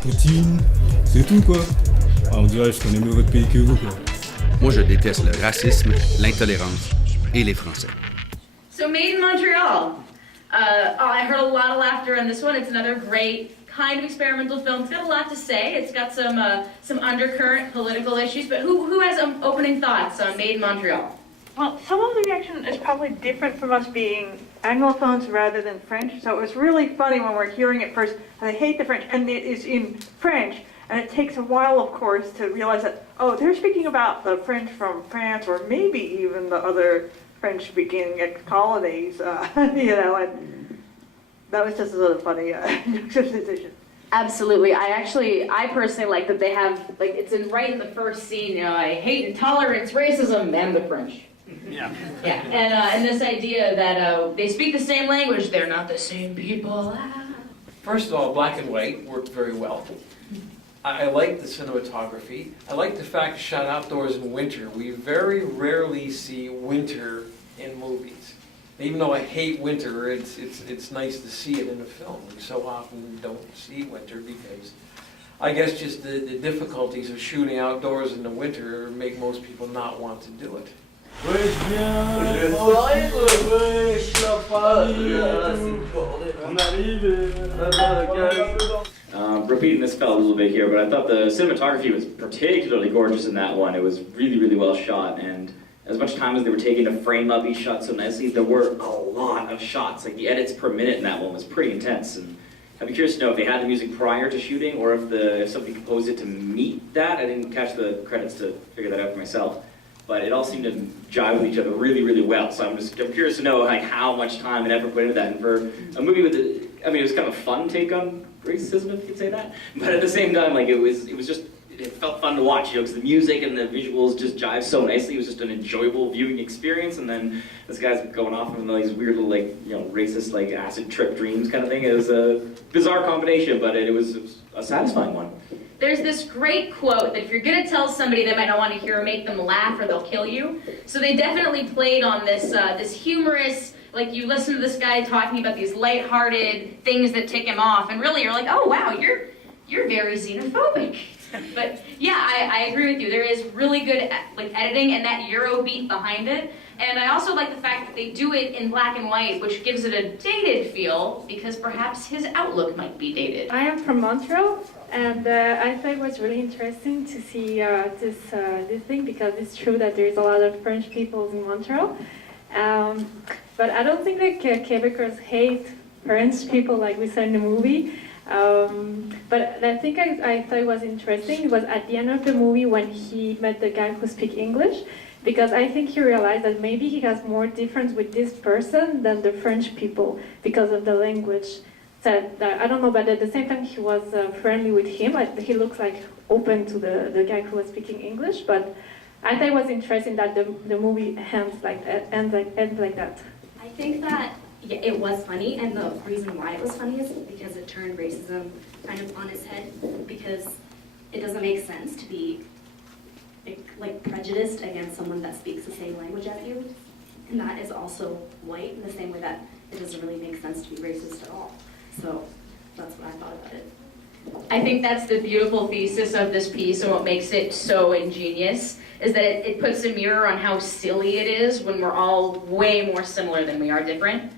poutine, c'est tout quoi. Ah, on dirait que je connais mieux votre pays que vous quoi. Moi, je déteste le racisme, l'intolérance et les Français. So Made in Montreal. I heard a lot of laughter on this one. It's another great kind of experimental film. It's got a lot to say. It's got some undercurrent political issues. But who has opening thoughts on Made in Montreal? Well, some of the reaction is probably different from us being Anglophones rather than French. So it was really funny when we're hearing it first. And I hate the French, and it is in French. And it takes a while, of course, to realize that, oh, they're speaking about the French from France, or maybe even the other French-speaking ex-colonies, and that was just a sort of funny juxtaposition. Absolutely. I personally like that they have, like, it's right in the first scene, I hate intolerance, racism, and the French. Yeah. Yeah, and this idea that they speak the same language, they're not the same people. First of all, black and white worked very well. I like the cinematography. I like the fact it's shot outdoors in winter. We very rarely see winter in movies. Even though I hate winter, it's nice to see it in a film. We so often don't see winter because I guess just the difficulties of shooting outdoors in the winter make most people not want to do it. Repeating this felt a little bit here, but I thought the cinematography was particularly gorgeous in that one. It was really, really well shot, and as much time as they were taking to frame up each shot so nicely, there were a lot of shots. Like the edits per minute in that one was pretty intense, and I'd be curious to know if they had the music prior to shooting or if somebody composed it to meet that. I didn't catch the credits to figure that out for myself, but it all seemed to jive with each other really, really well. So I'm curious to know like how much time and effort put into that. And for a movie with it was kind of a fun take on racism, if you could say that. But at the same time, like it felt fun to watch, because the music and the visuals just jive so nicely. It was just an enjoyable viewing experience. And then this guy's going off on these weird little racist acid trip dreams kind of thing. It was a bizarre combination, but it was a satisfying one. There's this great quote that if you're going to tell somebody they might not want to hear, make them laugh or they'll kill you. So they definitely played on this humorous, like you listen to this guy talking about these lighthearted things that tick him off, and really you're like, oh wow, you're very xenophobic. But yeah, I agree with you. There is really good editing and that Euro beat behind it. And I also like the fact that they do it in black and white, which gives it a dated feel, because perhaps his outlook might be dated. I am from Montreal, and I thought it was really interesting to see this thing, because it's true that there is a lot of French people in Montreal. But I don't think that Quebecers hate French people like we saw in the movie. But the thing I thought was interesting was at the end of the movie when he met the guy who speaks English, because I think he realized that maybe he has more difference with this person than the French people because of the language. So I don't know, but at the same time he was friendly with him. He looks like open to the guy who was speaking English. But I thought it was interesting that the movie ends like that. I think that it was funny, and the reason why it was funny is because it turned racism kind of on its head, because it doesn't make sense to be prejudiced against someone that speaks the same language as you, and that is also white in the same way that it doesn't really make sense to be racist at all. So that's what I thought about it. I think that's the beautiful thesis of this piece, and what makes it so ingenious is that it puts a mirror on how silly it is when we're all way more similar than we are different.